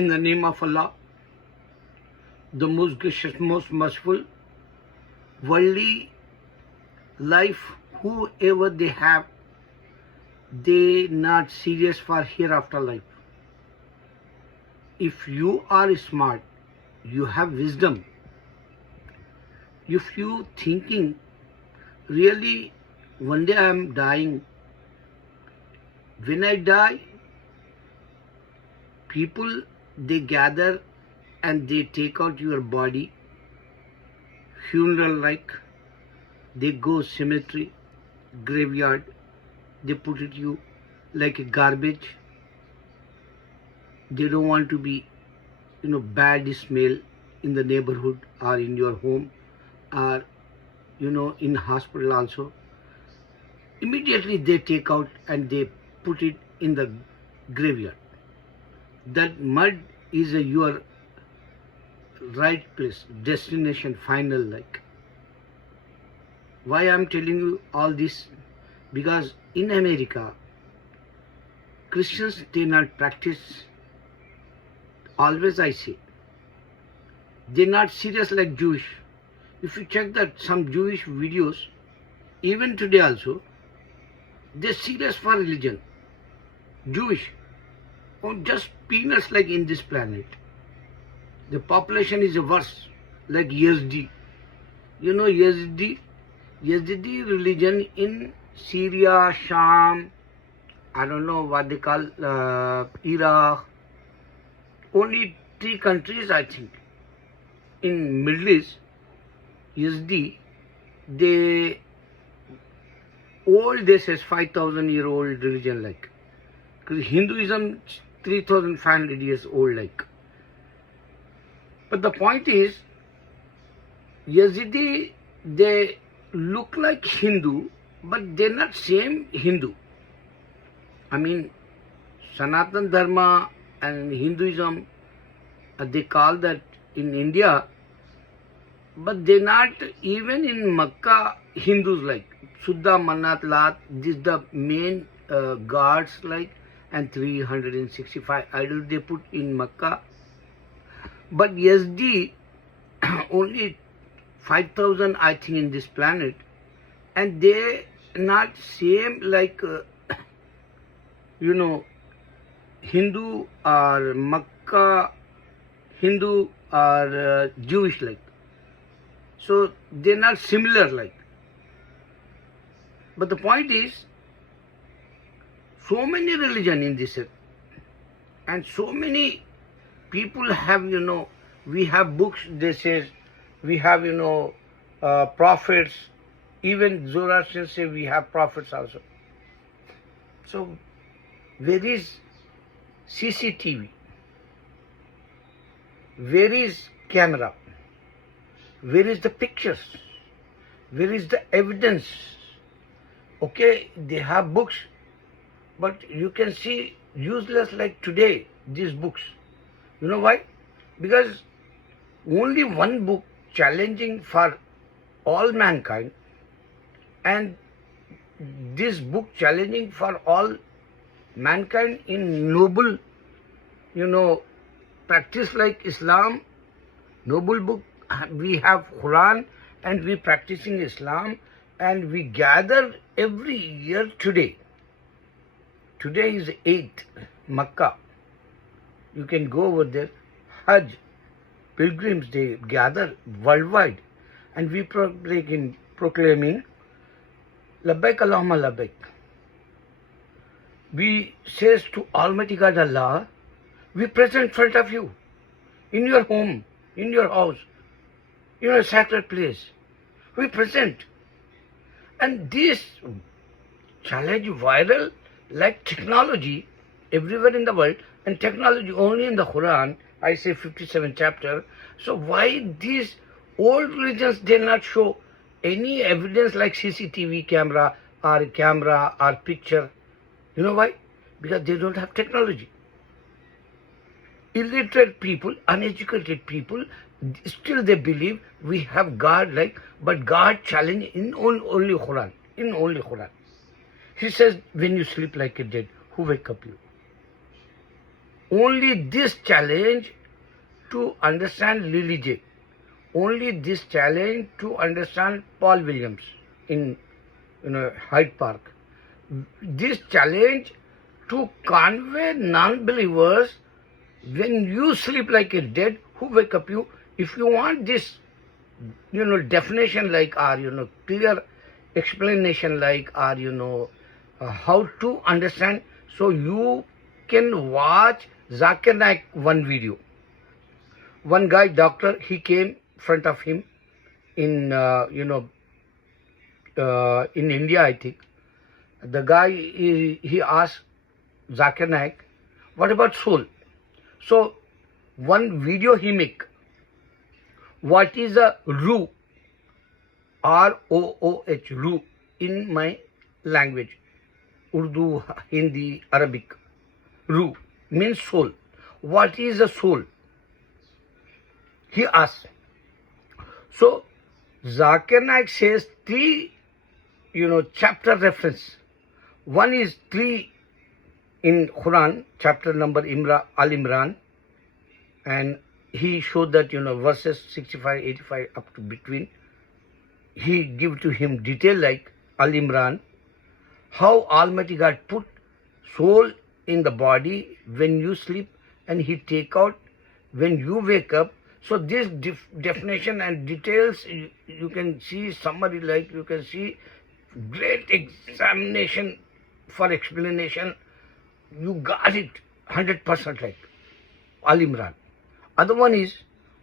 In the name of Allah, the most gracious, most merciful. Worldly life, whoever they have, they not serious for hereafter life. If you are smart, you have wisdom. If you thinking, really, one day I am dying. When I die, people, they gather and they take out your body, funeral like, they go cemetery, graveyard, they put it you like a garbage. They don't want to be, bad smell in the neighborhood or in your home or, in hospital also. Immediately they take out and they put it in the graveyard. That mud is your right place, destination, final like. Why I'm telling you all this? Because in America, Christians, they not practice. Always I say, they're not serious like Jewish. If you check that some Jewish videos, even today also, they're serious for religion. Jewish, or just peanuts like in this planet. The population is worse, like Yazdi. You know Yazdi? Yazdi religion in Syria, Sham, I don't know what they call, Iraq. Only 3 countries, I think. In Middle East, Yazdi, they old, they says 5,000-year-old religion like. Hinduism, 3,500 years old like. But the point is, Yazidi, they look like Hindu, but they're not same Hindu. I mean, Sanatan Dharma and Hinduism, they call that in India, but they're not even in Makkah Hindus like. Suddha, Manat, Lat, this the main gods like, and 365 idols they put in Makkah. But Yazdi, only 5,000 I think in this planet, and they not same like, Hindu or Makkah, Hindu or Jewish like. So they're not similar like. But the point is, so many religion in this earth, and so many people have, we have books, they say, we have, prophets, even Zoroastrians say we have prophets also. So, where is CCTV? Where is camera? Where is the pictures? Where is the evidence? Okay, they have books, but you can see useless like today, these books. You know why? Because only one book challenging for all mankind, and this book challenging for all mankind in noble, practice like Islam, noble book. We have Quran and we practicing Islam, and we gather every year today. Today is 8th, Makkah. You can go over there. Hajj, pilgrims, they gather worldwide, and we proclaiming Labbaik Allahumma Labbaik. We says to Almighty God Allah, we present in front of you, in your home, in your house, in a sacred place. We present. And this challenge viral like technology everywhere in the world, and technology only in the Quran, I say 57 chapter. So why these old religions, they not show any evidence like CCTV camera or picture? You know why? Because they don't have technology. Illiterate people, uneducated people, still they believe we have God like, but God challenge in only Quran. In only Quran. He says, when you sleep like a dead, who wake up you? only this challenge to understand Lily J. Only this challenge to understand Paul Williams in Hyde Park. This challenge to convey non-believers, when you sleep like a dead, who wake up you? If you want this, definition like, or clear explanation like, or how to understand, so you can watch Zakir Naik one video. One guy, doctor, he came front of him in in India, I think. The guy, he asked Zakir Naik, what about soul? So one video he make. What is a Ruh? R-O-O-H, Ruh, in my language. Urdu, Hindi, Arabic. Ruh means soul. What is a soul? He asked. So Zakir Naik says three, chapter reference. One is 3 in Quran, chapter number Al Imran, and he showed that, verses 65, 85 up to between. He give to him detail like Al Imran, how Almighty God put soul in the body when you sleep and he take out when you wake up. So this definition and details, you can see summary, like you can see great examination for explanation. You got it 100% like Al Imran. Other one is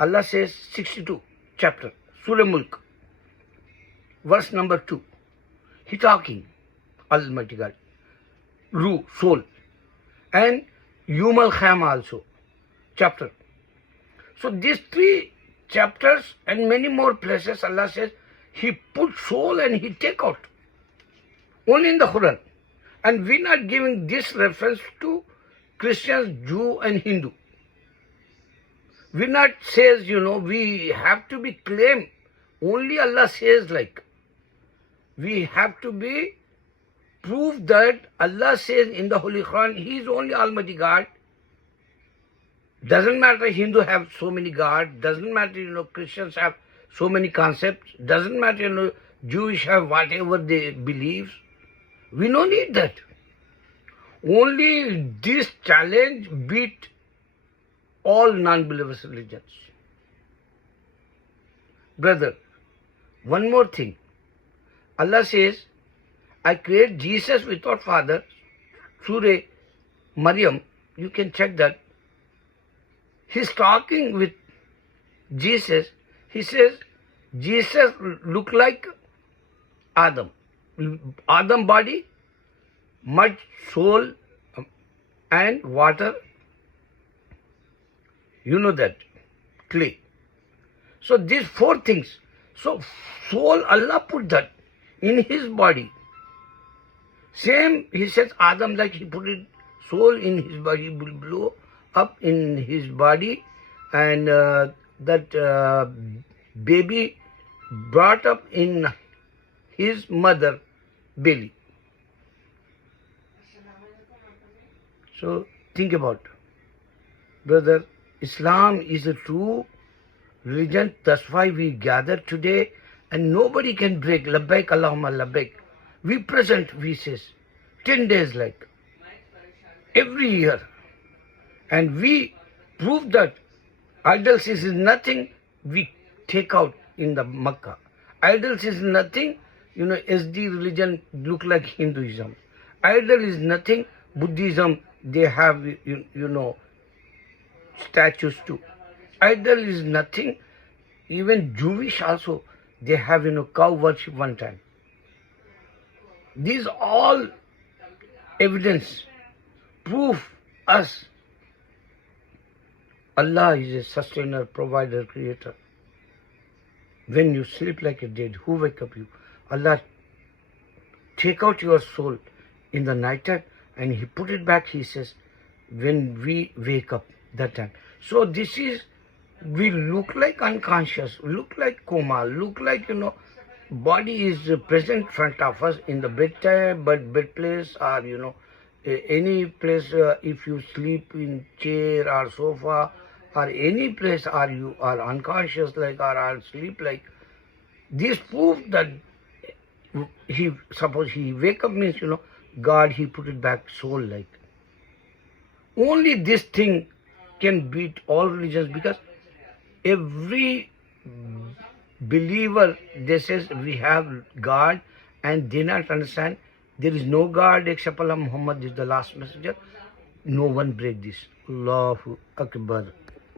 Allah says 62 chapter Surah Mulk, verse number 2. He talking Almighty God, Ruh, soul, and Yawm al-Qiyamah also chapter. So these 3 chapters and many more places Allah says He put soul and He take out. Only in the Quran. And we not giving this reference to Christians, Jew and Hindu. We not says, we have to be claim. Only Allah says like. We have to be proof that Allah says in the Holy Quran, He is only Almighty God. Doesn't matter Hindu have so many gods. Doesn't matter, Christians have so many concepts. Doesn't matter, Jewish have whatever they believe. We don't need that. Only this challenge beat all non-believers' religions. Brother, one more thing. Allah says, I create Jesus without father. Surah Maryam, you can check that. He's talking with Jesus. He says, Jesus look like Adam. Adam body, mud, soul, and water. You know that, clay. So these 4 things. So soul, Allah put that in His body. Same, He says Adam, like He put it, soul in His body, will blow up in His body, and that baby brought up in his mother belly. So think about, brother, Islam is a true religion. That's why we gather today, and nobody can break. Labbaik Allahumma labbaik. We present, we says 10 days like every year, and we prove that idols is nothing. We take out in the Makkah. Idols is nothing. SD religion look like Hinduism. Idol is nothing. Buddhism, they have, statues too. Idol is nothing. Even Jewish also, they have, cow worship one time. These all evidence prove us Allah is a sustainer, provider, creator. When you sleep like a dead, who wake up you? Allah take out your soul in the night time and He put it back, He says, when we wake up that time. So this is, we look like unconscious, look like coma, look like, body is present front of us in the bed place or, any place, if you sleep in chair or sofa or any place, or you are unconscious like or are asleep like, this proof that he, suppose he wake up means, God, he put it back soul like. Only this thing can beat all religions, because every believer, they says we have God, and they not understand there is no God except Allah, Muhammad is the last messenger. No one break this. Allahu Akbar.